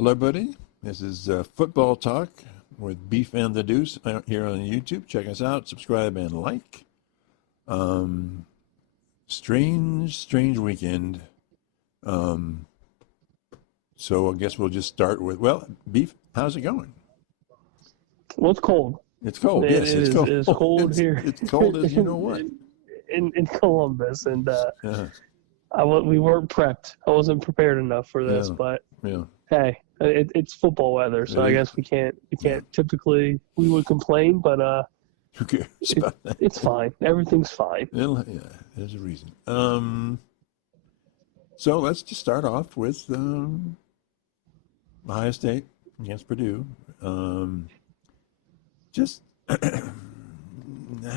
Hello, buddy. This is Football Talk with Beef and the Deuce out here on YouTube. Check us out, subscribe, and like. Strange weekend. So I guess we'll just start with, Beef, how's it going? Well, it's cold. It's cold, yes. It's cold. It's cold here. It's cold as you know what. In Columbus. And Uh-huh. we weren't prepped. I wasn't prepared enough for this, but hey, it's football weather, so I guess we can't typically, we would complain, but who cares about that? It's fine. Everything's fine. Yeah, there's a reason. So let's just start off with Ohio State against Purdue. Just, I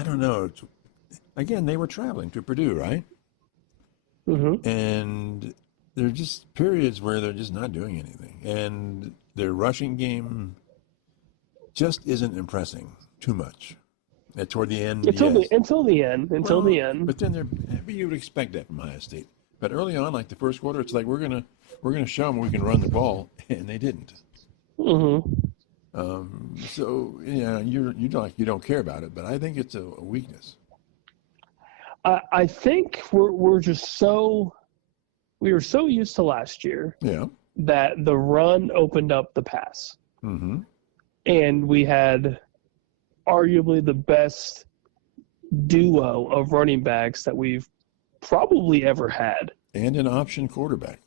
don't know. Again, they were traveling to Purdue, right? Mm-hmm. And there are just periods where they're just not doing anything. And their rushing game just isn't impressing too much. Toward the end, Until the end. But then you would expect that from Ohio State. But early on, like the first quarter, it's like we're gonna show them we can run the ball, and they didn't. Mm-hmm. So yeah, you don't care about it, but I think it's a weakness. I think we were so used to last year that the run opened up the pass, and we had arguably the best duo of running backs that we've probably ever had, and an option quarterback,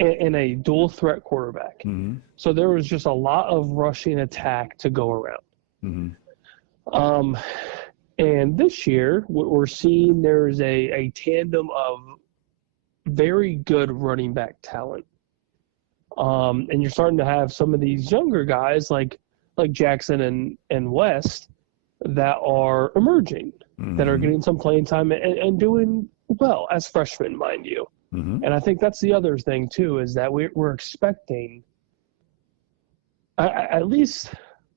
and a dual threat quarterback. Mm-hmm. So there was just a lot of rushing attack to go around. Mm-hmm. And this year we're seeing there's a tandem of very good running back talent. And you're starting to have some of these younger guys like Jackson and West that are emerging, that are getting some playing time and doing well as freshmen, mind you. Mm-hmm. And I think that's the other thing too, is that we're expecting, at least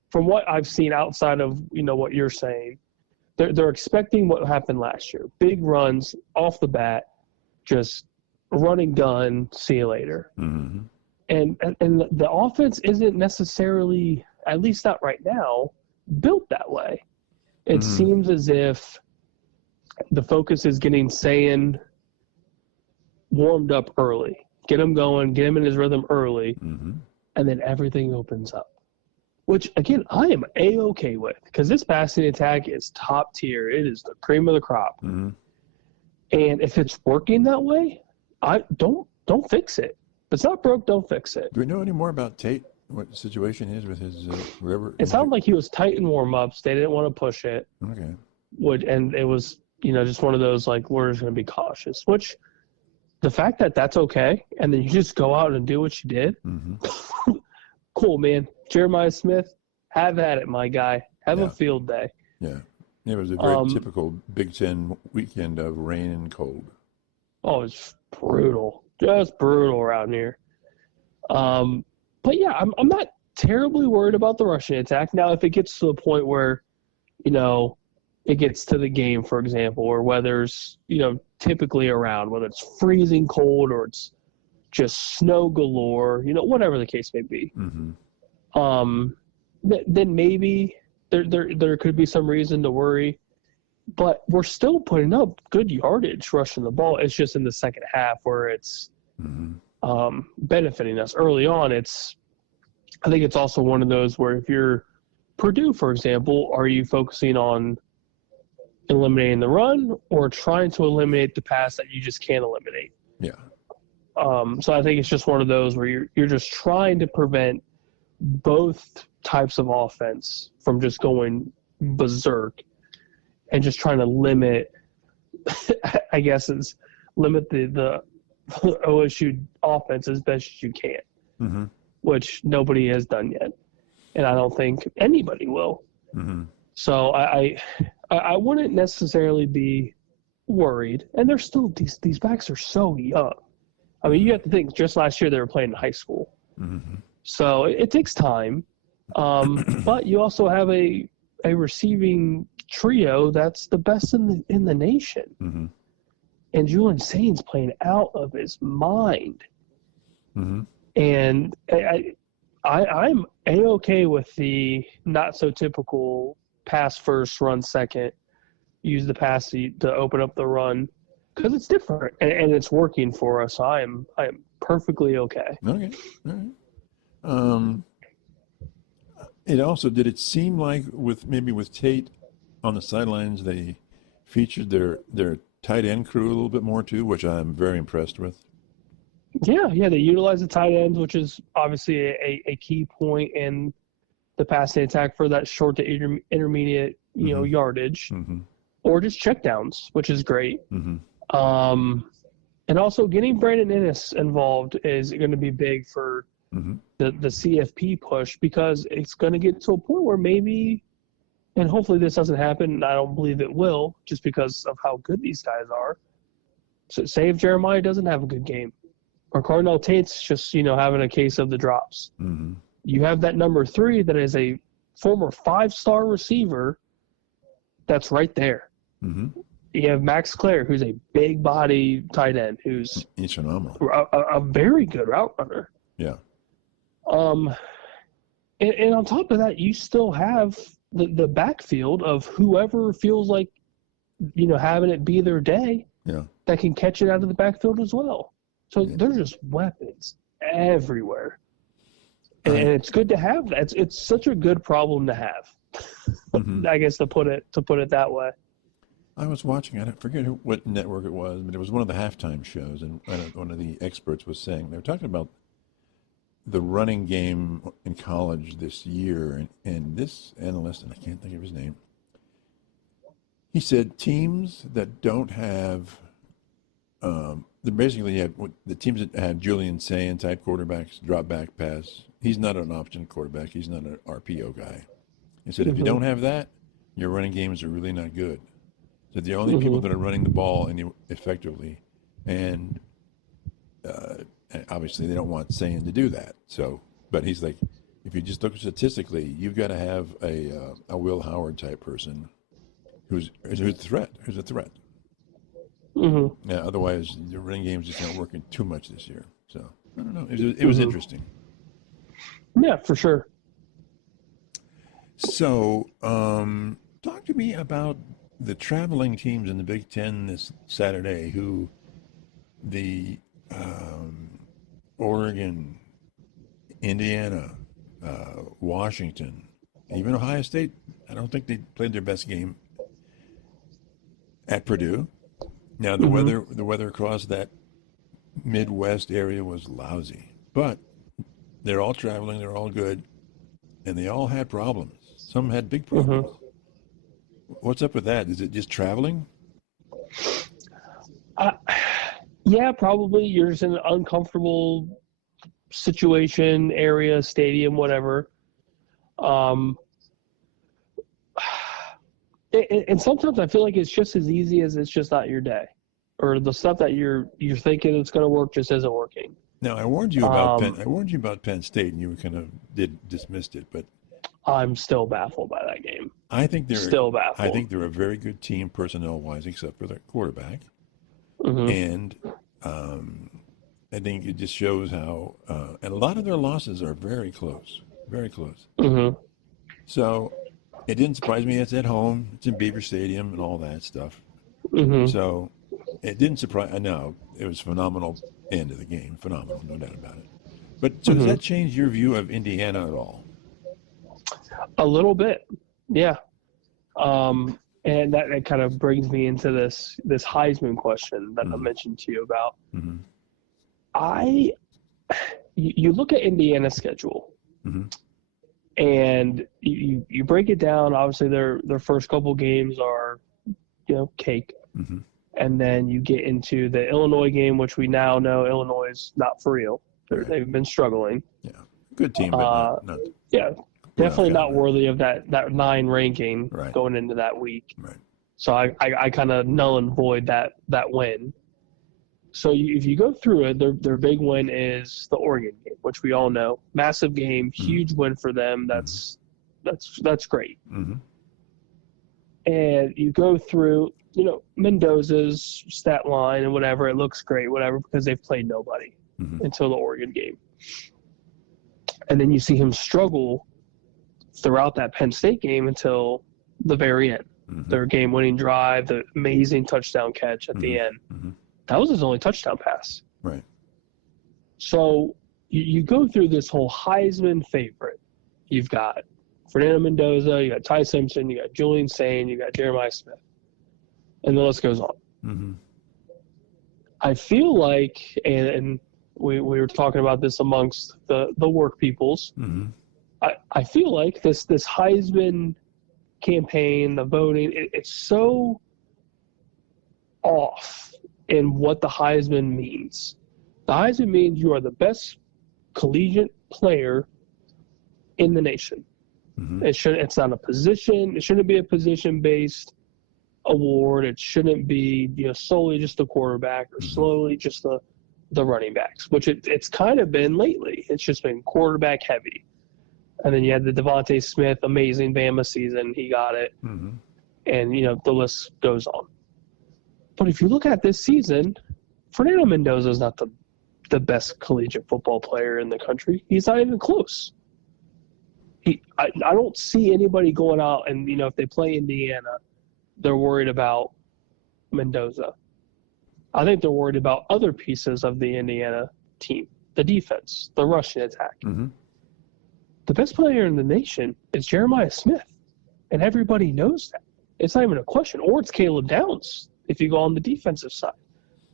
from what I've seen outside of what you're saying, they're expecting what happened last year: big runs off the bat, just run and gun, see you later. Mm-hmm. And the offense isn't necessarily, at least not right now, built that way. It seems as if the focus is getting Sayan warmed up early, get him going, get him in his rhythm early, and then everything opens up. Which, again, I am A-okay with, because this passing attack is top tier. It is the cream of the crop. Mm-hmm. And if it's working that way, don't fix it. If it's not broke, don't fix it. Do we know any more about Tate? What the situation is with his river? It sounded like he was tight in warm-ups. They didn't want to push it. Okay. And it was, just one of those, like, we're just going to be cautious. Which, the fact that that's okay, and then you just go out and do what you did, cool, man. Jeremiah Smith, have at it, my guy. Have a field day. Yeah. It was a very typical Big Ten weekend of rain and cold. Oh, it's brutal. Just brutal around here. But, yeah, I'm not terribly worried about the rushing attack. Now, if it gets to the point where, it gets to the game, for example, or weather's, typically around, whether it's freezing cold or it's just snow galore, whatever the case may be, then maybe there could be some reason to worry. But we're still putting up good yardage rushing the ball. It's just in the second half where it's benefiting us. Early on, I think it's also one of those where if you're Purdue, for example, are you focusing on eliminating the run or trying to eliminate the pass that you just can't eliminate? Yeah. So I think it's just one of those where you're just trying to prevent both types of offense from just going berserk and just trying to limit, I guess, limit the OSU offense as best as you can, which nobody has done yet, and I don't think anybody will. So I wouldn't necessarily be worried, and they're still these backs are so young. I mean, you have to think, just last year they were playing in high school. So it takes time. But you also have a receiving trio that's the best in the nation. And Julian Sain's playing out of his mind. And And I'm A-okay with the not so typical pass first, run second, use the pass to open up the run, because it's different and it's working for us. I am perfectly okay. Okay. All right. Did it seem like with Tate on the sidelines, they featured their tight end crew a little bit more too, which I'm very impressed with. Yeah, they utilize the tight ends, which is obviously a key point in the passing attack for that short to intermediate, yardage, or just checkdowns, which is great. And also getting Brandon Inniss involved is going to be big for the CFP push, because it's going to get to a point where maybe, and hopefully this doesn't happen, and I don't believe it will, just because of how good these guys are. So say if Jeremiah doesn't have a good game, or Cardinal Tate's just, having a case of the drops. You have that number 3 that is a former 5-star receiver that's right there. You have Max Clare, who's a big body tight end, he's phenomenal. A very good route runner. Yeah. And on top of that, you still have the backfield of whoever feels like, having it be their day, that can catch it out of the backfield as well. So there's just weapons everywhere, and it's good to have that. It's such a good problem to have. I guess to put it that way. I was watching, I forget what network it was, but it was one of the halftime shows, and one of the experts was saying, they were talking about the running game in college this year, and this analyst, and I can't think of his name, he said teams that don't have basically you have the teams that have Julian Sayin type quarterbacks, drop back pass. He's not an option quarterback. He's not an RPO guy. He said if you don't have that, your running games are really not good. So the only people that are running the ball effectively, and obviously they don't want Sayin to do that. So, but he's like, if you just look statistically, you've got to have a Will Howard type person who's a threat. Yeah, otherwise, the running game's just not working too much this year. So, I don't know. It was interesting. Yeah, for sure. So, talk to me about the traveling teams in the Big Ten this Saturday, who the Oregon, Indiana, Washington, even Ohio State, I don't think they played their best game at Purdue. Now the weather across that Midwest area was lousy, but they're all traveling, they're all good, and they all had problems. Some had big problems. What's up with that? Is it just traveling? Yeah, probably. You're just in an uncomfortable situation, area, stadium, whatever. And sometimes I feel like it's just as easy as it's just not your day, or the stuff that you're thinking it's going to work just isn't working. Now I warned you about Penn. I warned you about Penn State, and you kind of dismissed it. But I'm still baffled by that game. I think they're still baffled. I think they're a very good team personnel wise, except for their quarterback. And I think it just shows how and a lot of their losses are very close, very close. So. It didn't surprise me. It's at home. It's in Beaver Stadium and all that stuff. So it didn't surprise. I know it was phenomenal end of the game. Phenomenal, no doubt about it. But so does that change your view of Indiana at all? A little bit, yeah. And that kind of brings me into this Heisman question that I mentioned to you about. You look at Indiana's schedule. And you break it down. Obviously, their first couple games are, cake. And then you get into the Illinois game, which we now know Illinois is not for real. They've been struggling. Yeah, good team, but not definitely not worthy of that 9 ranking going into that week. So I kind of null and void that win. So if you go through it, their big win is the Oregon game, which we all know, massive game, huge win for them. That's great. And you go through, Mendoza's stat line and whatever. It looks great, whatever, because they've played nobody until the Oregon game. And then you see him struggle throughout that Penn State game until the very end. Mm-hmm. Their game-winning drive, the amazing touchdown catch at Mm-hmm. the end. Mm-hmm. That was his only touchdown pass. Right. So you go through this whole Heisman favorite. You've got Fernando Mendoza, you got Ty Simpson, you got Julian Sain, you got Jeremiah Smith. And the list goes on. Mm-hmm. I feel like, and we were talking about this amongst the work peoples, Mm-hmm. I feel like this Heisman campaign, the voting, it's so off in what the Heisman means. The Heisman means you are the best collegiate player in the nation. Mm-hmm. It's not a position. It shouldn't be a position-based award. It shouldn't be solely just the quarterback or solely just the running backs, which it's kind of been lately. It's just been quarterback heavy. And then you had the Devontae Smith amazing Bama season. He got it. Mm-hmm. And, the list goes on. But if you look at this season, Fernando Mendoza is not the best collegiate football player in the country. He's not even close. I don't see anybody going out and, if they play Indiana, they're worried about Mendoza. I think they're worried about other pieces of the Indiana team, the defense, the rushing attack. Mm-hmm. The best player in the nation is Jeremiah Smith, and everybody knows that. It's not even a question. Or it's Caleb Downs if you go on the defensive side.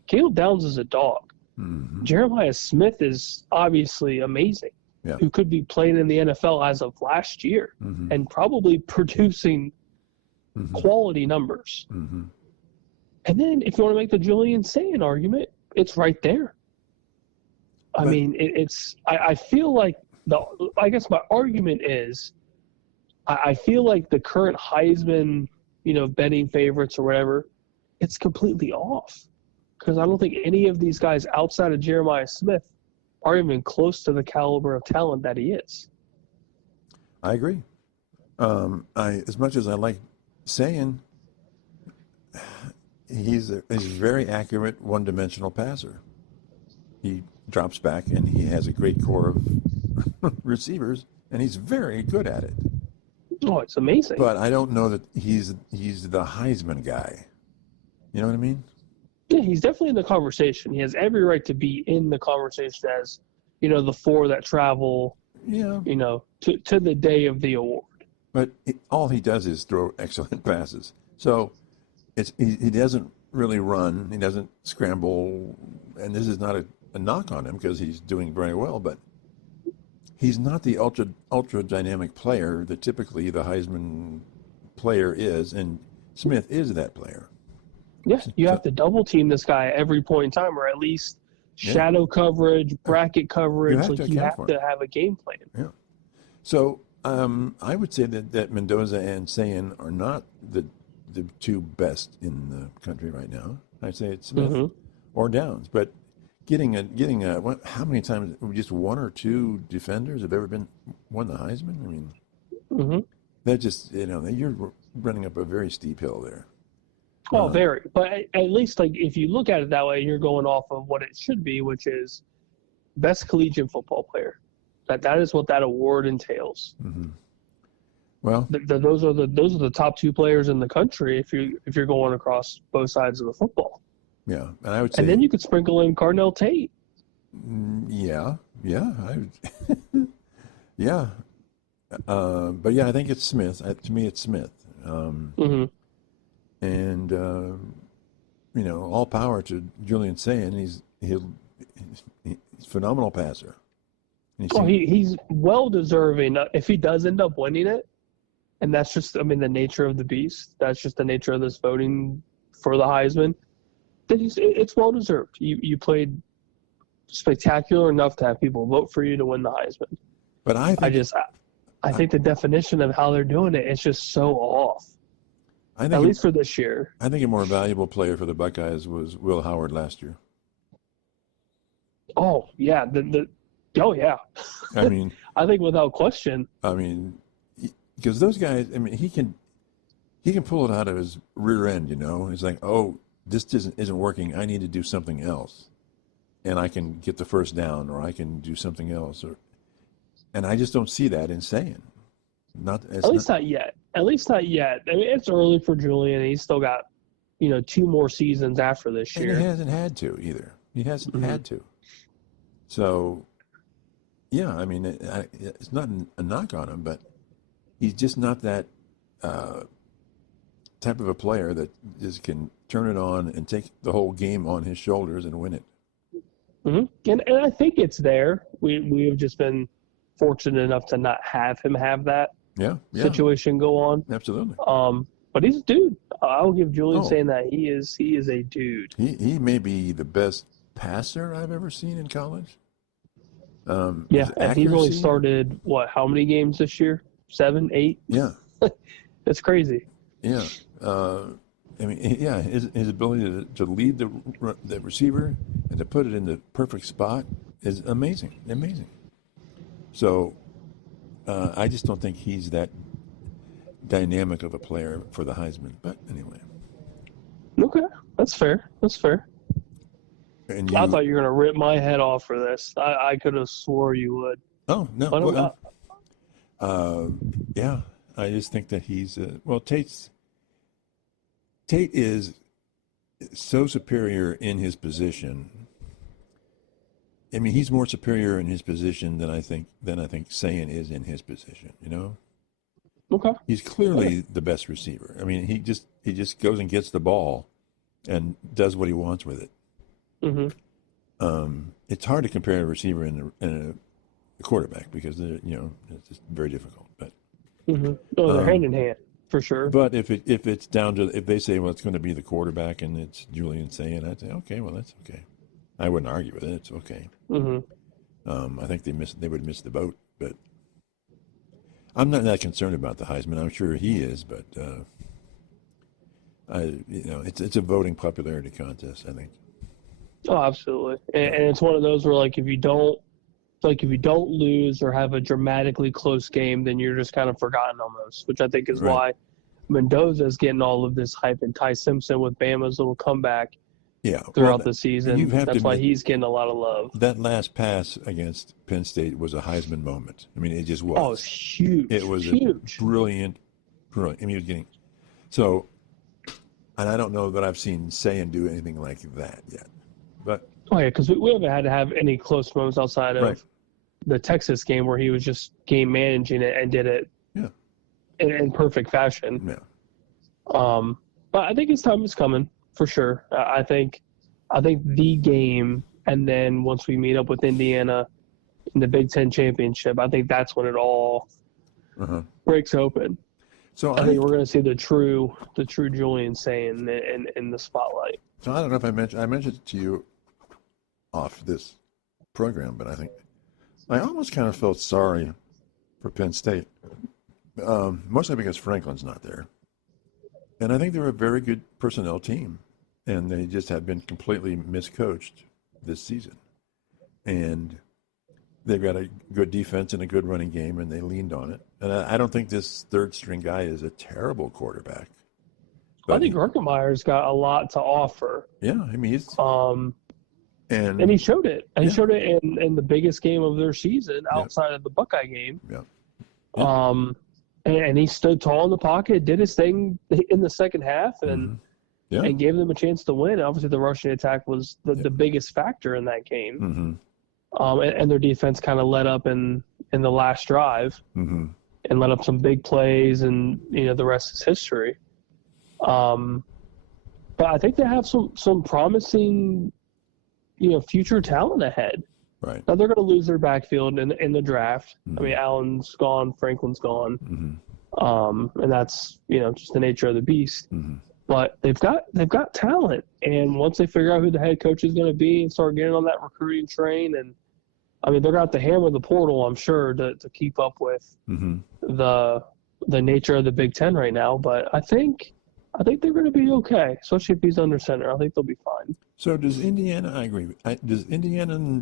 Caleb Downs is a dog. Mm-hmm. Jeremiah Smith is obviously amazing, Yeah. who could be playing in the NFL as of last year Mm-hmm. and probably producing Mm-hmm. quality numbers. Mm-hmm. And then if you want to make the Julian Sain argument, it's right there. I mean, I feel like I guess my argument is I feel like the current Heisman, betting favorites or whatever, it's completely off. Because I don't think any of these guys outside of Jeremiah Smith are even close to the caliber of talent that he is. I agree. As much as I like saying he's a very accurate one-dimensional passer. He drops back and he has a great core of receivers, and he's very good at it. Oh, it's amazing. But I don't know that he's the Heisman guy. You know what I mean? Yeah, he's definitely in the conversation. He has every right to be in the conversation as, the four that travel, Yeah. to the day of the award. But all he does is throw excellent passes. So he doesn't really run. He doesn't scramble. And this is not a knock on him because he's doing very well. But he's not the ultra dynamic player that typically the Heisman player is. And Smith is that player. Yeah, you have to double team this guy at every point in time, or at least shadow coverage, bracket coverage. You have to have a game plan. Yeah. So I would say that Mendoza and Sain are not the two best in the country right now. I'd say it's Smith or Downs. But getting how many times just one or two defenders have ever won the Heisman? I mean, that just you're running up a very steep hill there. Oh, very. But at least if you look at it that way, you're going off of what it should be, which is best collegiate football player. That is what that award entails. Mm-hmm. Well, those are the top two players in the country if you're going across both sides of the football. Yeah, and I would say, and then you could sprinkle in Cardinal Tate. Yeah, yeah. But yeah, I think it's Smith. To me, it's Smith. And all power to Julian Sain. He's a phenomenal passer. He's well deserving if he does end up winning it. And that's just, the nature of the beast. That's just the nature of this voting for the Heisman. Then it's well deserved. You played spectacular enough to have people vote for you to win the Heisman. But I think the definition of how they're doing it is just so off. At least for this year. I think a more valuable player for the Buckeyes was Will Howard last year. Oh yeah, oh yeah. I mean, I think without question. Because those guys, he can pull it out of his rear end. It's like, oh, this isn't working. I need to do something else, and I can get the first down, or I can do something else. And I just don't see that in saying. At least not yet. At least not yet. I mean, it's early for Julian. He's still got, 2 more seasons after this year. And he hasn't had to either. He hasn't had to. So, yeah, I mean, it's not a knock on him, but he's just not that type of a player that just can turn it on and take the whole game on his shoulders and win it. And I think it's there. We have just been fortunate enough to not have him have that situation go on. Absolutely. But he's a dude. I'll give Julian saying that he is a dude. He may be the best passer I've ever seen in college. And he's only started how many games this year? 7, 8? Yeah. It's crazy. Yeah. His ability to lead the receiver and to put it in the perfect spot is amazing. Amazing. So I just don't think he's that dynamic of a player for the Heisman. But anyway. Okay. That's fair. And I thought you were going to rip my head off for this. I could have swore you would. Oh, no. I just think that he's Tate is so superior in his position. I mean, he's more superior in his position than I think Sayin is in his position, Okay. He's clearly the best receiver. I mean, he just goes and gets the ball and does what he wants with it. It's hard to compare a receiver and a quarterback because it's just very difficult. But they're hand in hand for sure. But if it's down to if they say it's going to be the quarterback and it's Julian Sayin, I'd say okay, well that's okay. I wouldn't argue with it. It's okay. I think they would miss the boat, but I'm not that concerned about the Heisman. I'm sure he is, but it's a voting popularity contest, I think. Oh, absolutely. And it's one of those where if you don't lose or have a dramatically close game, then you're just kind of forgotten almost, which I think is why Mendoza's getting all of this hype and Ty Simpson with Bama's little comeback throughout the season. That's why he's getting a lot of love. That last pass against Penn State was a Heisman moment. I mean, it just was. Oh, it's huge. It was huge. Brilliant. I mean, he was getting so, and I don't know that I've seen Sayin do anything like that yet. But because we haven't had to have any close moments outside of the Texas game where he was just game managing it and did it in perfect fashion. Yeah. But I think his time is coming for sure. I think the game, and then once we meet up with Indiana in the Big Ten championship, I think that's when it all breaks open. So I think we're going to see the true Julian Sayin in the spotlight. So I don't know if I mentioned it to you off this program, but I almost kind of felt sorry for Penn State, mostly because Franklin's not there. And I think they're a very good personnel team, and they just have been completely miscoached this season. And they've got a good defense and a good running game, and they leaned on it. And I don't think this third-string guy is a terrible quarterback. I think Erkenmeyer's got a lot to offer. Yeah, I mean, he's and he showed it. And he showed it in the biggest game of their season outside of the Buckeye game. Yeah. And he stood tall in the pocket, did his thing in the second half, and gave them a chance to win. Obviously, the rushing attack was the biggest factor in that game. And their defense kind of let up in the last drive and let up some big plays, and the rest is history. But I think they have some promising, future talent ahead. Right. Now they're going to lose their backfield in the draft. I mean, Allen's gone, Franklin's gone, and that's just the nature of the beast. But they've got talent, and once they figure out who the head coach is going to be and start getting on that recruiting train, and I mean they're going to have to hammer the portal, I'm sure, to keep up with the nature of the Big Ten right now. But I think they're going to be okay, especially if he's under center. I think they'll be fine. So does Indiana? I agree. Does Indiana?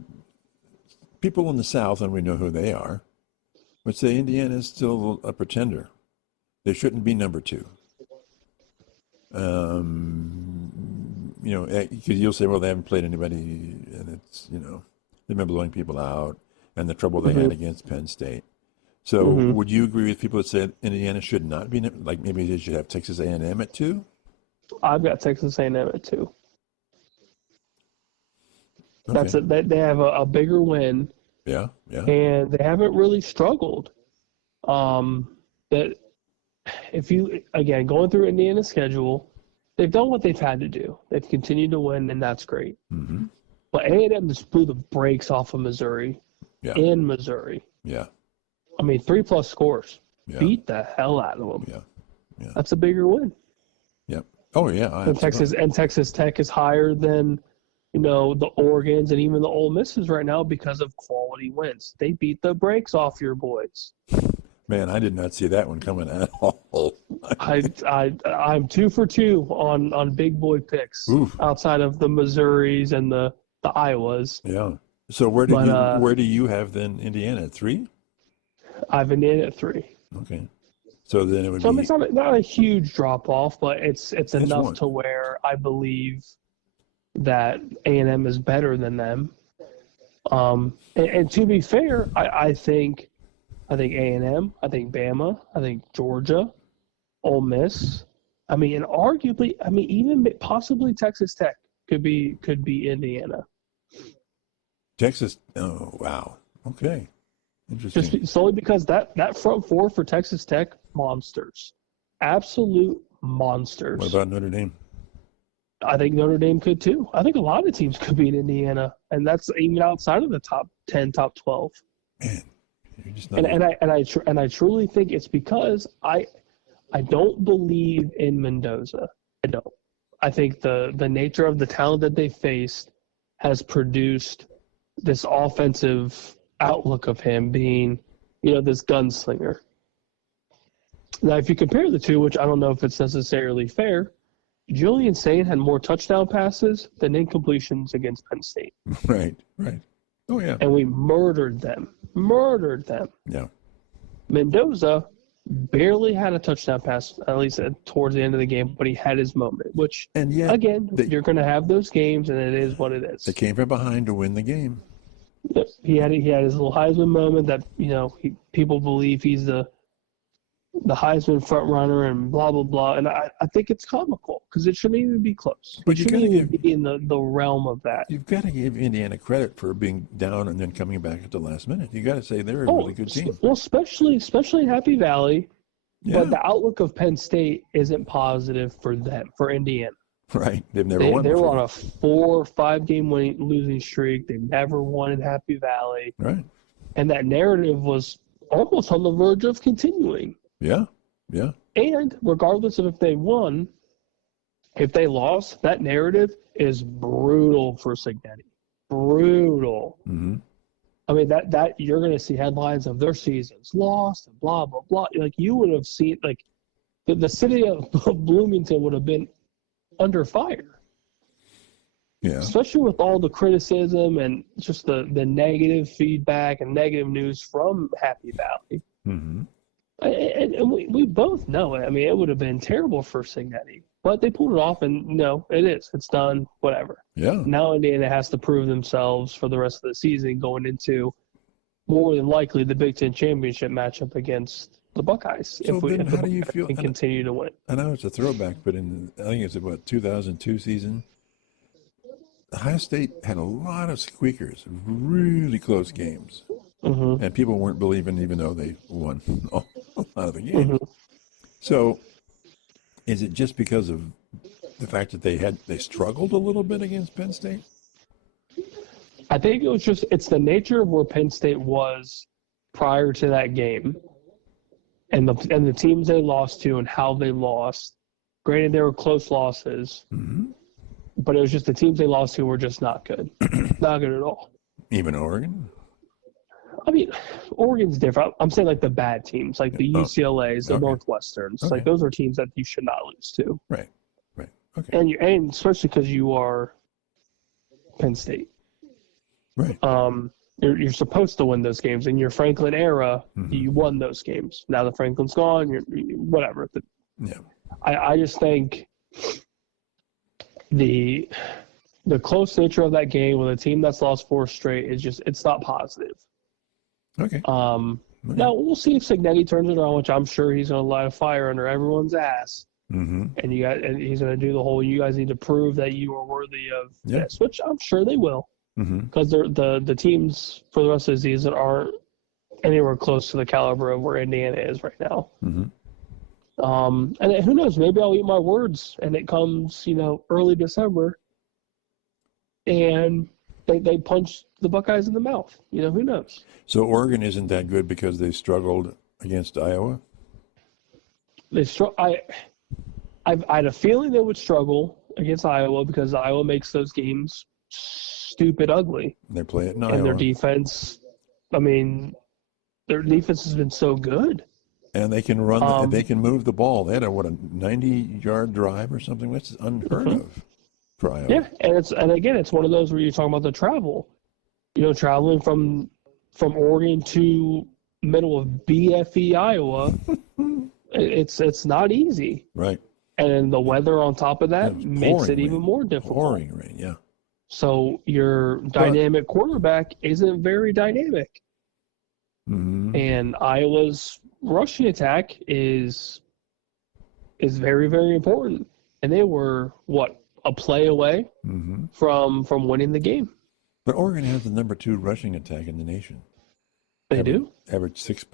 People in the South, and we know who they are, would say Indiana is still a pretender. They shouldn't be number 2. Because you'll say, well, they haven't played anybody, and it's they've been blowing people out. and the trouble they had against Penn State. So would you agree with people that said Indiana should not be, like maybe they should have Texas A&M at 2? I've got Texas A&M at 2. Okay. That's it. They have a bigger win. Yeah. And they haven't really struggled. That if you, again, going through Indiana's schedule, they've done what they've had to do. They've continued to win, and that's great. Mm-hmm. But A&M just blew the brakes off of Missouri in Missouri. Yeah. I mean, 3+ scores. Yeah. Beat the hell out of them. Yeah. That's a bigger win. Yep. Oh, yeah. And Texas Tech is higher than, the Oregons and even the Ole Misses right now because of quality wins. They beat the brakes off your boys. Man, I did not see that one coming at all. I'm 2 for 2 on big boy picks. Oof. Outside of the Missouris and the Iowas. Yeah. So where do you have then Indiana at 3? I have Indiana at 3. Okay. So then it would be. I mean, it's not a huge drop off, but it's enough one. to where I believe that A&M is better than them. And to be fair, I think A&M, I think Bama, I think Georgia, Ole Miss. I mean, and arguably, even possibly Texas Tech could be Indiana. Texas. Oh, wow. Okay. Interesting. Just solely because that front four for Texas Tech, monsters. Absolute monsters. What about Notre Dame? I think Notre Dame could too. I think a lot of teams could beat Indiana, and that's even outside of the top 10, top 12. Man, you're just not. And I truly think it's because I don't believe in Mendoza. I don't. I think the nature of the talent that they faced has produced this offensive outlook of him being, this gunslinger. Now, if you compare the two, which I don't know if it's necessarily fair, Julian Saint had more touchdown passes than incompletions against Penn State. Right. Oh, yeah. And we murdered them. Yeah. Mendoza barely had a touchdown pass, at least towards the end of the game, but he had his moment, which, again, you're going to have those games, and it is what it is. They came from behind to win the game. Yep. He had his little Heisman moment that, people believe he's the Heisman front runner and blah, blah, blah. And I think it's comical because it shouldn't even be close. But it shouldn't even be in the realm of that. You've got to give Indiana credit for being down and then coming back at the last minute. You got to say they're a really good team. Well, especially in Happy Valley. Yeah. But the outlook of Penn State isn't positive for them, for Indiana. Right. They've never won before. They were on a 4 or 5 game losing streak. They've never won in Happy Valley. Right. And that narrative was almost on the verge of continuing. Yeah. And regardless of if they won, if they lost, that narrative is brutal for Cignetti. Brutal. Mm-hmm. I mean, that you're going to see headlines of their seasons lost and blah, blah, blah. Like, you would have seen, like, the city of Bloomington would have been under fire. Yeah. Especially with all the criticism and just the negative feedback and negative news from Happy Valley. Mm-hmm. And we both know it. I mean, it would have been terrible for Cignetti. But they pulled it off, and no, it is. It's done, whatever. Yeah. Now Indiana has to prove themselves for the rest of the season going into more than likely the Big Ten championship matchup against the Buckeyes. So then how do you feel? And continue to win. I know it's a throwback, but I think it's about 2002 season, Ohio State had a lot of squeakers, really close games. Mm-hmm. And people weren't believing even though they won a lot of the games. Mm-hmm. So is it just because of the fact that they struggled a little bit against Penn State? I think it's the nature of where Penn State was prior to that game and the teams they lost to and how they lost. Granted, they were close losses, mm-hmm. but it was just the teams they lost to were just not good. Not good at all. Even Oregon? I mean, Oregon's different. I'm saying like the bad teams, like the UCLAs, the Northwesterns. Like those are teams that you should not lose to. Right. Okay. And especially because you are Penn State. Right. You're supposed to win those games. In your Franklin era, mm-hmm. you won those games. Now that Franklin's gone, whatever. Yeah. I just think the close nature of that game with a team that's lost 4 straight it's not positive. Okay. Now we'll see if Cignetti turns it on, which I'm sure he's going to light a fire under everyone's ass. Mm-hmm. And he's going to do the whole. You guys need to prove that you are worthy of this, which I'm sure they will, because the teams for the rest of the season aren't anywhere close to the caliber of where Indiana is right now. And who knows? Maybe I'll eat my words, and it comes, early December, and they punch the Buckeyes in the mouth. Who knows? So Oregon isn't that good because they struggled against Iowa? I had a feeling they would struggle against Iowa because Iowa makes those games stupid ugly. They play it in Iowa. And their defense, their defense has been so good. And they can run, they can move the ball. They had a 90-yard drive or something. That's unheard of for Iowa. Yeah, and again, it's one of those where you're talking about the travel. Traveling from Oregon to middle of BFE Iowa, it's not easy. Right. And the weather on top of that makes it even more difficult. Pouring rain, yeah. So your dynamic quarterback isn't very dynamic. And Iowa's rushing attack is very, very important. And they were, a play away from winning the game. But Oregon has the number 2 rushing attack in the nation. They do? Average 6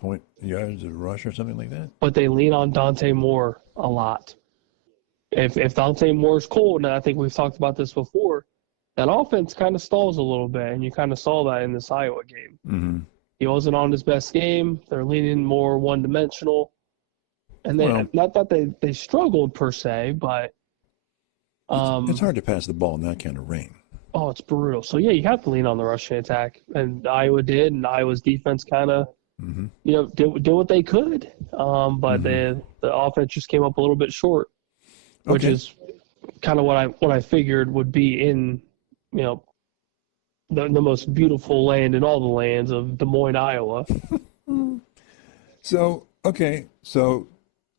yards of rush or something like that. But they lean on Dante Moore a lot. If Dante Moore's cold, and I think we've talked about this before, that offense kind of stalls a little bit, and you kind of saw that in this Iowa game. He wasn't on his best game. They're leaning more one-dimensional. And not that they struggled per se, but it's hard to pass the ball in that kind of rain. Oh, it's brutal. So, yeah, you have to lean on the rushing attack. And Iowa did, and Iowa's defense kind of, did what they could. But the offense just came up a little bit short, which is kind of what I figured would be in, the most beautiful land in all the lands of Des Moines, Iowa. So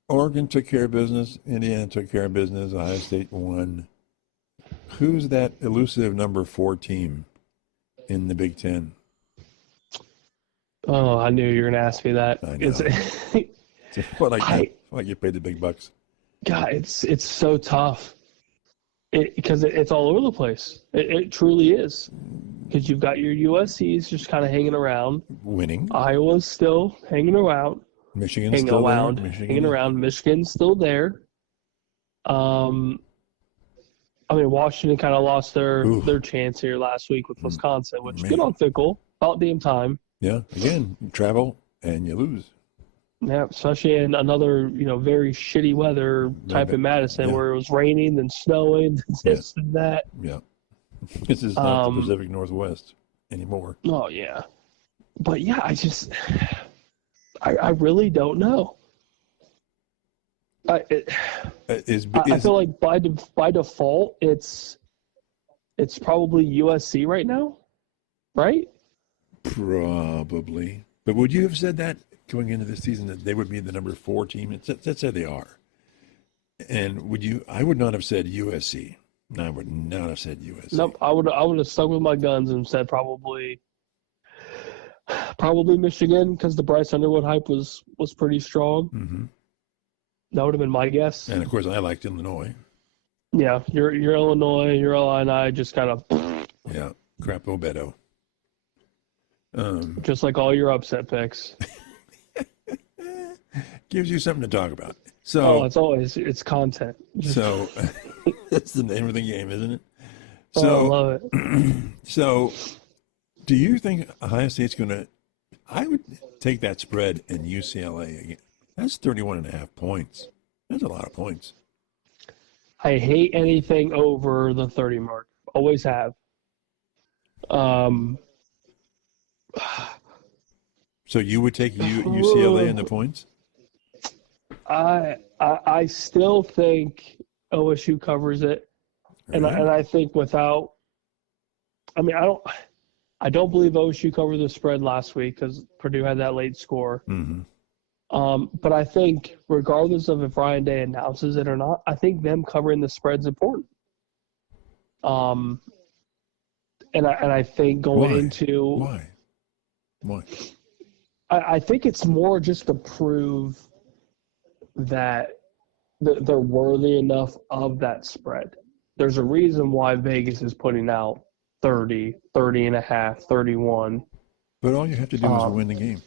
Oregon took care of business. Indiana took care of business. Ohio State won. Who's that elusive number 4 team in the Big Ten? Oh, I knew you were going to ask me that. I know. What you paid the big bucks. God, it's so tough. Because it's all over the place. It truly is. Because you've got your USC's just kind of hanging around. Winning. Iowa's still hanging around. Michigan's still there. Hanging around. Michigan's still there. Washington kind of lost their chance here last week with Wisconsin, which good on Fickle. About damn time. Yeah, again, travel and you lose. Yeah, especially in another, very shitty weather type in Madison where it was raining and snowing and this and that. Yeah. This is not the Pacific Northwest anymore. Oh, yeah. But, yeah, I really don't know. I feel like by default, it's probably USC right now, right? Probably. But would you have said that going into the season that they would be the number 4 team? Let's say they are. And I would not have said USC. I would not have said USC. Nope, I would have stuck with my guns and said probably Michigan because the Bryce Underwood hype was pretty strong. That would have been my guess. And of course, I liked Illinois. Yeah, your Illinois, your Illini just kind of. Yeah, crapo Beto. Just like all your upset picks. Gives you something to talk about. So it's content. So that's the name of the game, isn't it? So I love it. So do you think Ohio State's going to – I would take that spread in UCLA again. That's 31.5 points. That's a lot of points. I hate anything over the 30 mark. Always have. So you would take UCLA in the points? I still think OSU covers it, and I think without. I don't believe OSU covered the spread last week because Purdue had that late score. But I think regardless of if Ryan Day announces it or not, I think them covering the spread's important. And I think going into why? I think it's more just to prove that they're worthy enough of that spread. There's a reason why Vegas is putting out 30, 30 and a half, 31. But all you have to do is win the game.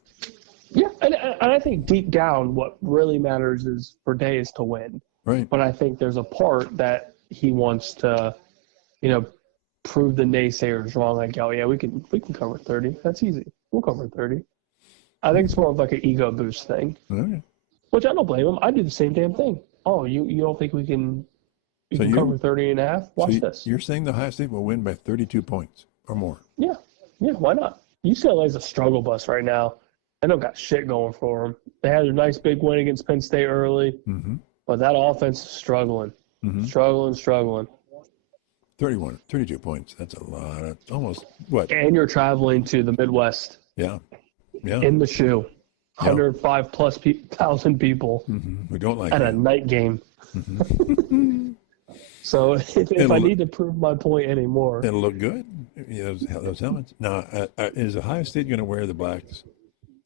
Yeah, and I think deep down what really matters is for Days to win. Right. But I think there's a part that he wants to, prove the naysayers wrong. Like, oh, yeah, we can cover 30. That's easy. We'll cover 30. I think it's more of like an ego boost thing, which I don't blame him. I do the same damn thing. Oh, you don't think we can cover 30 and a half? Watch this. You're saying the Ohio State will win by 32 points or more? Yeah, why not? UCLA's a struggle bus right now. They don't got shit going for them. They had a nice big win against Penn State early, but that offense is struggling. Struggling. 32 points. That's a lot. That's almost what? And you're traveling to the Midwest. Yeah. In the shoe. 105 plus thousand people. We don't like at that. A night game. So if I need to prove my point anymore. It'll look good. Those helmets. Now, is Ohio State going to wear the blacks?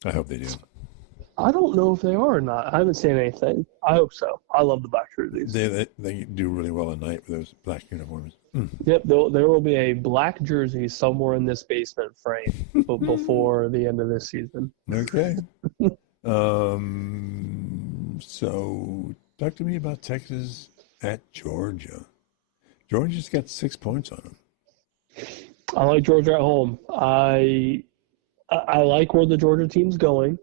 I hope they do. I don't know if they are or not. I haven't seen anything. I hope so. I love the black jerseys. They do really well at night with those black uniforms. Yep, there will be a black jersey somewhere in this basement frame before the end of this season. Okay. So talk to me about Texas at Georgia. Georgia's got 6 points on them. I like Georgia at home. I like where the Georgia team's going.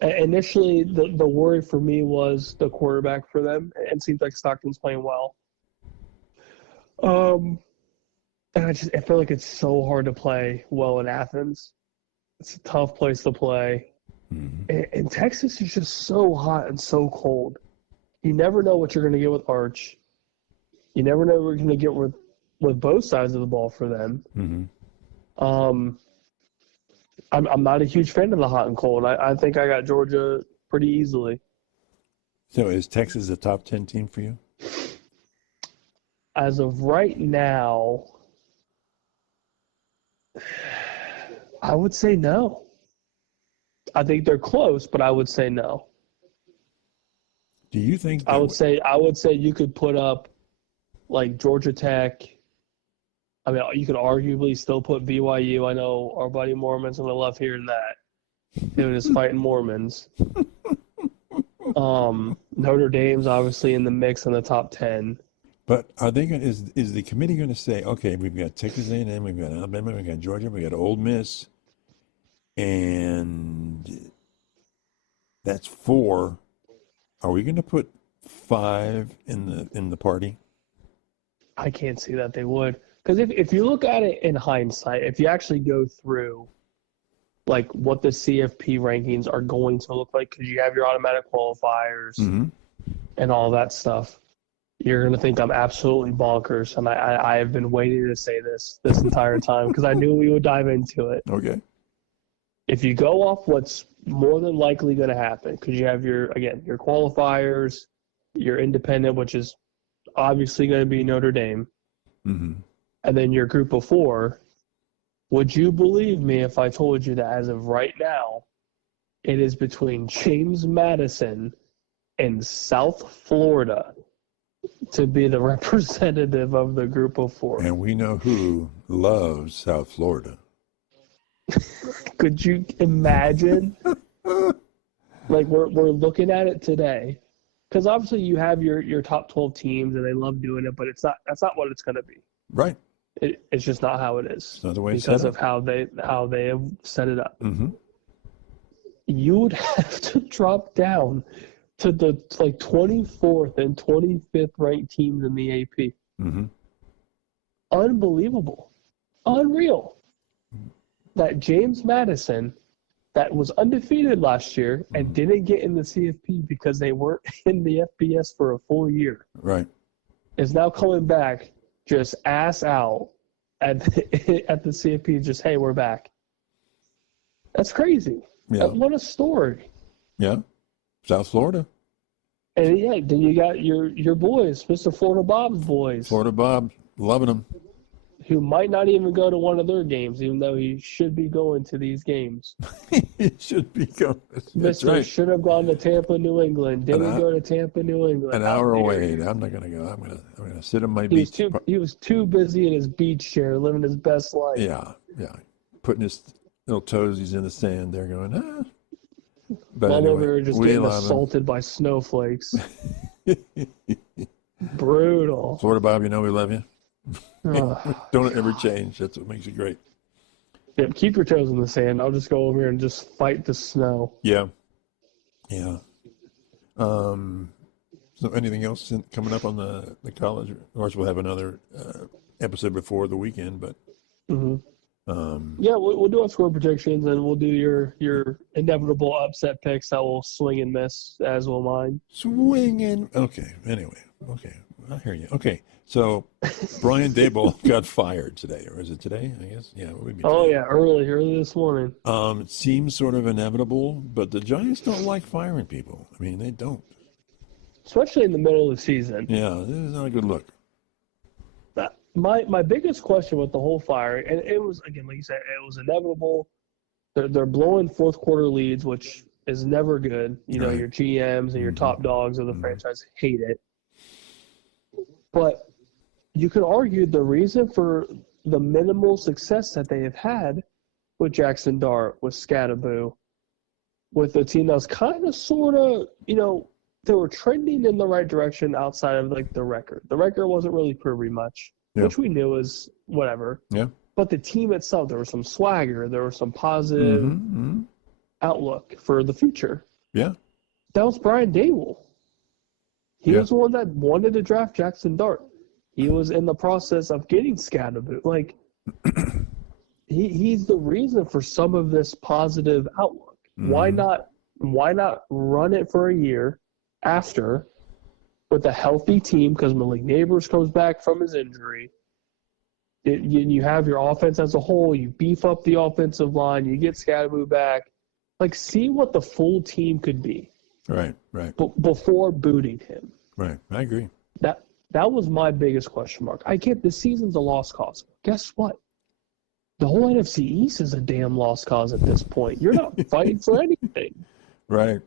Initially, the worry for me was the quarterback for them. It seems like Stockton's playing well. And I feel like it's so hard to play well in Athens. It's a tough place to play. And Texas is just so hot and so cold. You never know what you're going to get with Arch. You never know what you're going to get with both sides of the ball for them. I'm not a huge fan of the hot and cold. I think I got Georgia pretty easily. So is Texas a top 10 team for you? As of right now, I would say no. I think they're close, but I would say no. Do you think I would say you could put up like Georgia Tech. I mean, you could arguably still put BYU. I know our buddy Mormon's going to love hearing that. Him is fighting Mormons. Notre Dame's obviously in the mix in the top 10. But are they going? Is the committee going to say, okay, we've got Texas A&M, we've got Alabama, we've got Georgia, we've got Ole Miss, and that's 4. Are we going to put 5 in the party? I can't see that they would. Because if you look at it in hindsight, if you actually go through like what the CFP rankings are going to look like, because you have your automatic qualifiers and all that stuff, you're going to think I'm absolutely bonkers. And I have been waiting to say this entire time because I knew we would dive into it. Okay. If you go off what's more than likely going to happen, because you have your qualifiers, your independent, which is obviously going to be Notre Dame, and then your group of 4, would you believe me if I told you that as of right now, it is between James Madison and South Florida to be the representative of the group of 4? And we know who loves South Florida. Could you imagine? Like we're looking at it today, because obviously you have your top 12 teams and they love doing it, but that's not what it's going to be. Right. It's just not how it is. It's not the way it's because set of how they have set it up. You would have to drop down to the 24th and 25th ranked teams in the AP. Unbelievable, unreal. That James Madison, that was undefeated last year and didn't get in the CFP because they weren't in the FBS for a full year, right, is now coming back just ass out at the CFP. Just, hey, we're back. That's crazy. Yeah. What a story. Yeah, South Florida. And yeah, then you got your boys, Mr. Florida Bob's boys. Florida Bob, loving them. who might not even go to one of their games, even though he should be going to these games. He should be going. That's Mister right. should have gone to Tampa, New England. Didn't go to Tampa, New England. An hour away. I'm not going to go. I'm going to sit on my beach. He was too busy in his beach chair, living his best life. Yeah. Putting his little toesies in the sand there going, ah. But While anyway, we were just getting assaulted by snowflakes. Brutal. Florida Bob, you know we love you. Don't ever change. That's what makes it great. Yep, keep your toes in the sand. I'll just go over here and just fight the snow. Yeah. So anything else coming up on the college? Of course, we'll have another episode before the weekend, but we'll do our score predictions, and we'll do your inevitable upset picks that will swing and miss, as will mine. Swinging. Okay. Anyway. Okay. I hear you. Okay. So Brian Daboll got fired today, or is it today? I guess. Yeah. Early this morning. It seems sort of inevitable, but the Giants don't like firing people. I mean, they don't. Especially in the middle of the season. Yeah, this is not a good look. My biggest question with the whole firing, and it was, again, like you said, it was inevitable. They're blowing fourth quarter leads, which is never good. You know, your GMs and your top dogs of the franchise hate it. But you could argue the reason for the minimal success that they have had with Jackson Dart, with Scadaboo, with the team that was kind of sort of, they were trending in the right direction outside of like the record. The record wasn't really proving much, which we knew was whatever. Yeah. But the team itself, there was some swagger, there was some positive outlook for the future. Yeah. That was Brian Daboll. He was the one that wanted to draft Jackson Dart. He was in the process of getting Scadaboo. Like, he's the reason for some of this positive outlook. Why not run it for a year after with a healthy team, because Malik Neighbors comes back from his injury. You have your offense as a whole. You beef up the offensive line. You get Scadaboo back. Like, see what the full team could be. Right. Before booting him. Right. I agree. That was my biggest question mark. I get the season's a lost cause. Guess what? The whole NFC East is a damn lost cause at this point. You're not fighting for anything. Right.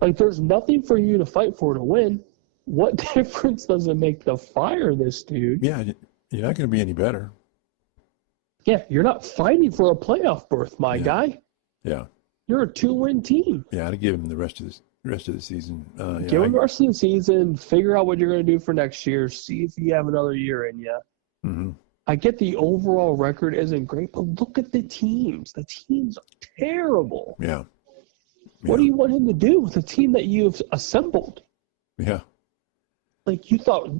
Like, there's nothing for you to fight for to win. What difference does it make to fire this dude? Yeah, you're not going to be any better. Yeah, you're not fighting for a playoff berth, my guy. Yeah. You're a 2-win team. Yeah, I'd give him the rest of the season. Give him the rest of the season. Figure out what you're going to do for next year. See if you have another year in you. Mm-hmm. I get the overall record isn't great, but look at the teams. The teams are terrible. Yeah. What do you want him to do with the team that you've assembled? Yeah. Like, you thought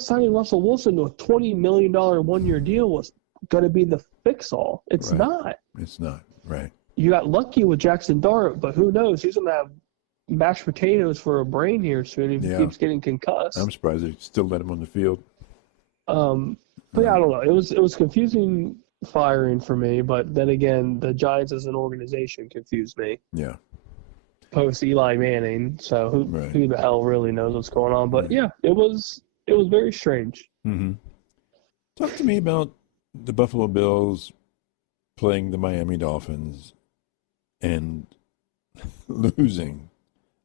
signing Russell Wilson to a $20 million one-year deal was going to be the fix-all. It's not. It's not. Right. You got lucky with Jackson Dart, but who knows? He's going to have mashed potatoes for a brain here soon if he keeps getting concussed. I'm surprised they still let him on the field. But yeah, I don't know. It was confusing firing for me, but then again, the Giants as an organization confused me. Yeah. Post Eli Manning, so who the hell really knows what's going on? But yeah, it was very strange. Mm-hmm. Talk to me about the Buffalo Bills playing the Miami Dolphins and losing.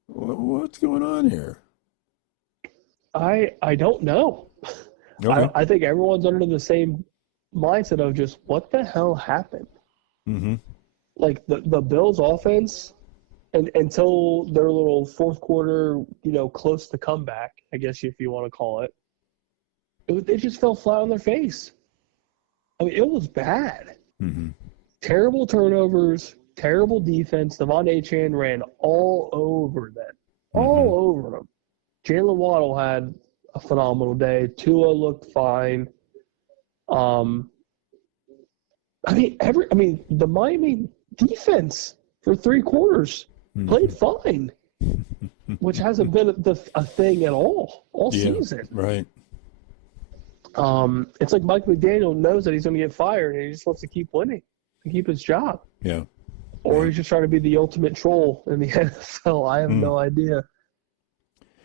What's going on here? I don't know. Okay. I think everyone's under the same mindset of just what the hell happened. Mm-hmm. Like the Bills offense, and until their little fourth quarter, close to comeback, I guess if you want to call it, they just fell flat on their face. I mean, it was bad. Mm-hmm. Terrible turnovers, terrible defense. Devon Achane ran all over them. All over them. Jalen Waddle had a phenomenal day. Tua looked fine. The Miami defense for 3 quarters played fine, which hasn't been a thing at all season. Right. It's like Mike McDaniel knows that he's going to get fired, and he just wants to keep winning and keep his job. Yeah. Or he's just trying to be the ultimate troll in the NFL. I have no idea.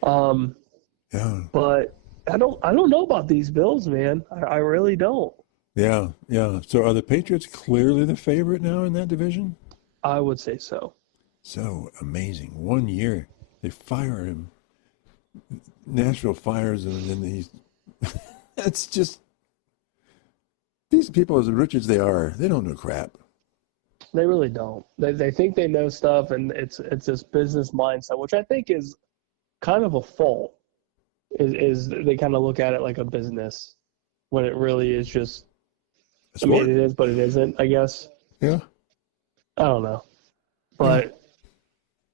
Yeah. But I don't know about these Bills, man. I really don't. Yeah, yeah. So are the Patriots clearly the favorite now in that division? I would say so. So amazing. 1 year, they fire him. Nashville fires him, and then he's. It's just. These people, as rich as they are, they don't know crap. They really don't. They think they know stuff, and it's this business mindset, which I think is kind of a fault. Is they kind of look at it like a business when it really is just. I mean, it is, but it isn't, I guess. Yeah. I don't know. But,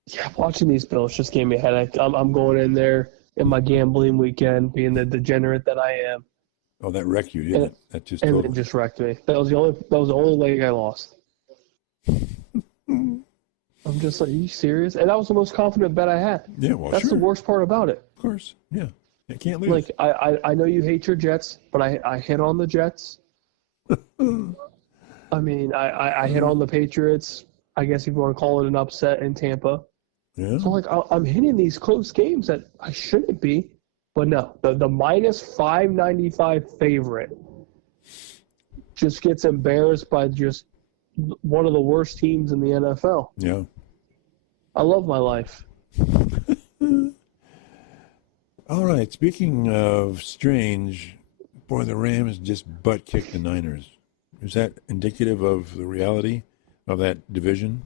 yeah, watching these Bills just gave me a headache. I'm going in there in my gambling weekend, being the degenerate that I am. Oh, that wrecked you, didn't it? That just and totally. it just wrecked me. That was the only leg I lost. I'm just like, are you serious? And that was the most confident bet I had. Yeah, well, That's sure. the worst part about it. Of course, yeah. I can't lose. Like, I know you hate your Jets, but I hit on the Jets. I mean, I hit on the Patriots. I guess if you want to call it an upset in Tampa. Yeah. So, like, I'm hitting these close games that I shouldn't be. But no, the minus 595 favorite just gets embarrassed by just one of the worst teams in the NFL. Yeah. I love my life. All right. Speaking of strange, boy, the Rams just butt kicked the Niners. Is that indicative of the reality of that division?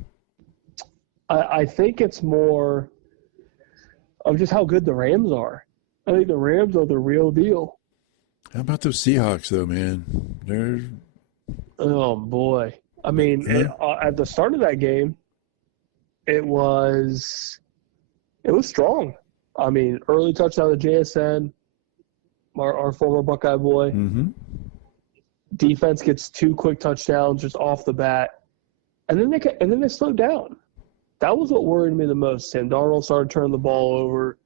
I think it's more of just how good the Rams are. I think the Rams are the real deal. How about those Seahawks, though, man? They're. Oh, boy. I mean, at the start of that game, it was strong. I mean, early touchdown to JSN, our former Buckeye boy. Mm-hmm. Defense gets 2 quick touchdowns just off the bat, and then they slowed down. That was what worried me the most. Sam Darnold started turning the ball over.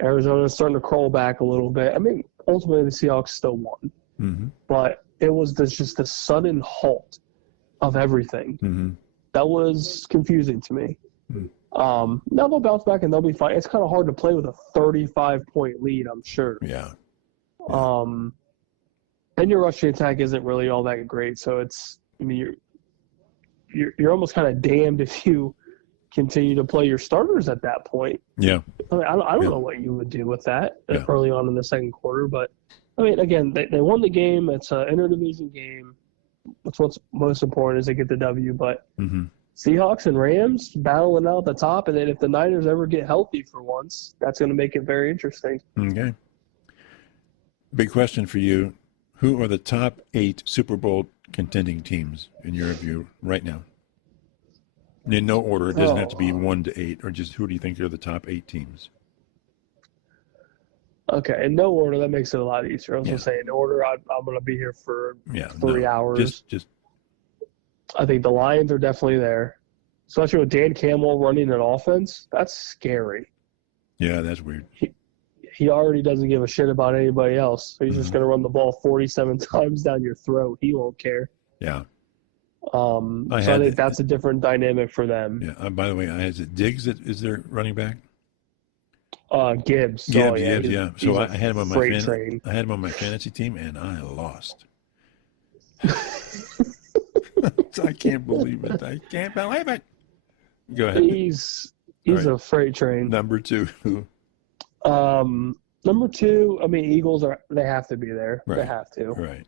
Arizona's starting to crawl back a little bit. I mean, ultimately the Seahawks still won, but it was just the sudden halt of everything. Mm-hmm. That was confusing to me. Now they'll bounce back and they'll be fine. It's kind of hard to play with a 35-point lead, I'm sure. Yeah. And your rushing attack isn't really all that great, so it's. I mean, you're almost kind of damned if you continue to play your starters at that point. Yeah. I mean, I don't know what you would do with that early on in the second quarter, but I mean, again, they won the game. It's an interdivision game. That's what's most important is they get the W. But Seahawks and Rams battling out at the top, and then if the Niners ever get healthy for once, that's going to make it very interesting. Okay. Big question for you. Who are the top 8 Super Bowl contending teams in your view right now? In no order. It doesn't have to be 1 to 8, or just who do you think are the top 8 teams? Okay, in no order, that makes it a lot easier. I was going to say in order, I'm going to be here for 3 hours. Just. I think the Lions are definitely there, especially with Dan Campbell running an offense. That's scary. Yeah, that's weird. He already doesn't give a shit about anybody else. So he's just going to run the ball 47 times down your throat. He won't care. Yeah. So I think that's a different dynamic for them. Yeah. By the way, is it Diggs that is their running back? Gibbs. Gibbs, yeah. So I had him on I had him on my fantasy team, and I lost. I can't believe it. I can't believe it. Go ahead. He's a freight train. Number 2. Number 2, I mean, Eagles they have to be there. Right. They have to. Right.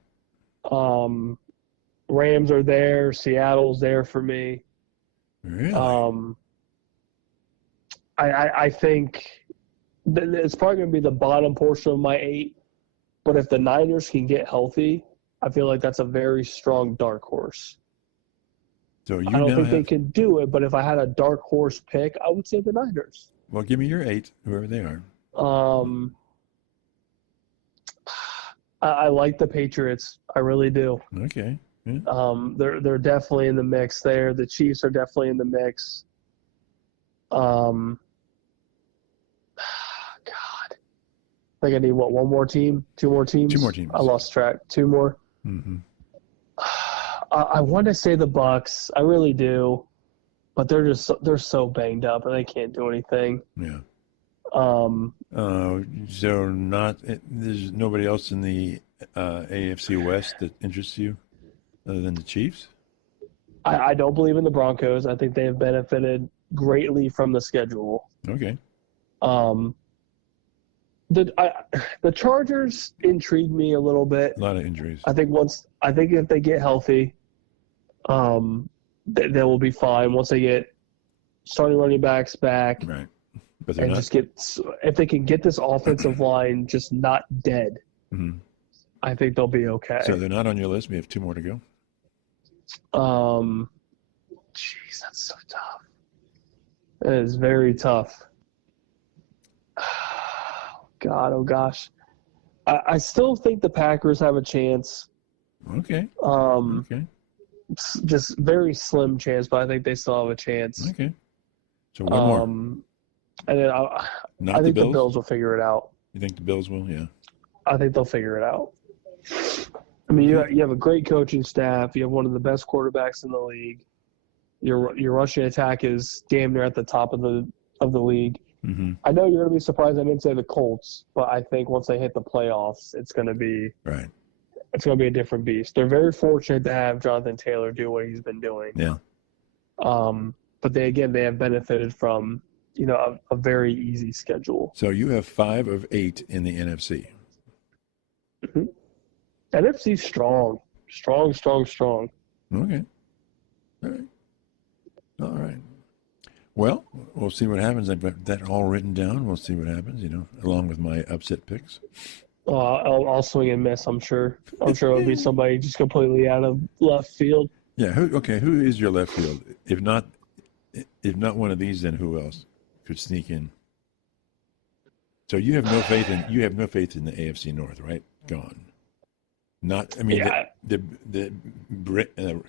Rams are there. Seattle's there for me. Really? I think it's probably going to be the bottom portion of my 8. But if the Niners can get healthy, I feel like that's a very strong dark horse. So I don't think they can do it, but if I had a dark horse pick, I would say the Niners. Well, give me your 8, whoever they are. I like the Patriots. I really do. Okay. Yeah. They're definitely in the mix there. The Chiefs are definitely in the mix. God. I think I need, one more team? 2 more teams? 2 more teams. I lost track. 2 more? Mm-hmm. I want to say the Bucks. I really do. But they're so banged up and they can't do anything. Yeah. So there's nobody else in the AFC West that interests you other than the Chiefs? I don't believe in the Broncos. I think they have benefited greatly from the schedule. Okay. The Chargers intrigue me a little bit. A lot of injuries. I think if they get healthy, they will be fine. Once they get starting running backs back, Right. But they're and not. just if they can get this offensive line just not dead, Mhm. I think they'll be okay. So they're not on your list. We have 2 more to go. Jeez, that's so tough. It is very tough. God, oh gosh. I still think the Packers have a chance. Okay. Okay. Just very slim chance, but I think they still have a chance. Okay. So one more. And then I think the Bills will figure it out. You think the Bills will? Yeah. I think they'll figure it out. I mean, you have a great coaching staff. You have one of the best quarterbacks in the league. Your rushing attack is damn near at the top of the league. Mm-hmm. I know you're going to be surprised I didn't say the Colts, but I think once they hit the playoffs, it's going to be Right. It's going to be a different beast. They're very fortunate to have Jonathan Taylor do what he's been doing. Yeah. But they have benefited from a very easy schedule. So you have 5 of 8 in the NFC. Mm-hmm. NFC's strong. Okay. All right. Well, we'll see what happens. I've got that all written down. We'll see what happens, along with my upset picks. I'll swing and miss, I'm sure. It'll be somebody just completely out of left field. Yeah. Who is your left field? If not one of these, then who else could sneak in? So you have no faith in the AFC North, right? Gone. Not. I mean, yeah. the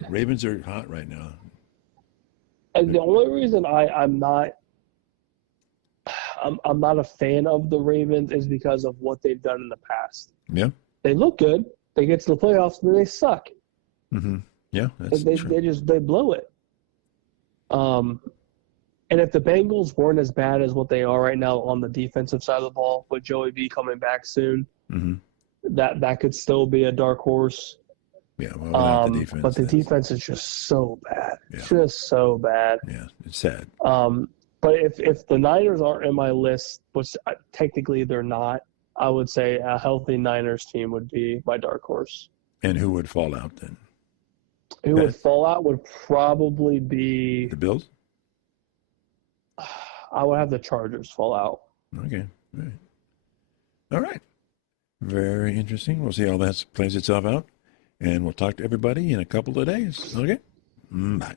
Ravens are hot right now. And the only reason I'm not a fan of the Ravens is because of what they've done in the past. Yeah. They look good. They get to the playoffs, and then they suck. Mm-hmm. Yeah, that's they true. they blow it. And if the Bengals weren't as bad as what they are right now on the defensive side of the ball, with Joey B coming back soon, Mm-hmm. that could still be a dark horse. Yeah, well, without the defense. But the defense is just so bad. Yeah. Just so bad. Yeah, it's sad. But if the Niners aren't in my list, which technically they're not, I would say a healthy Niners team would be my dark horse. And who would fall out then? Who would fall out would probably be the Bills? I would have the Chargers fall out. Okay. All right. Very interesting. We'll see how that plays itself out. And we'll talk to everybody in a couple of days. Okay? Bye.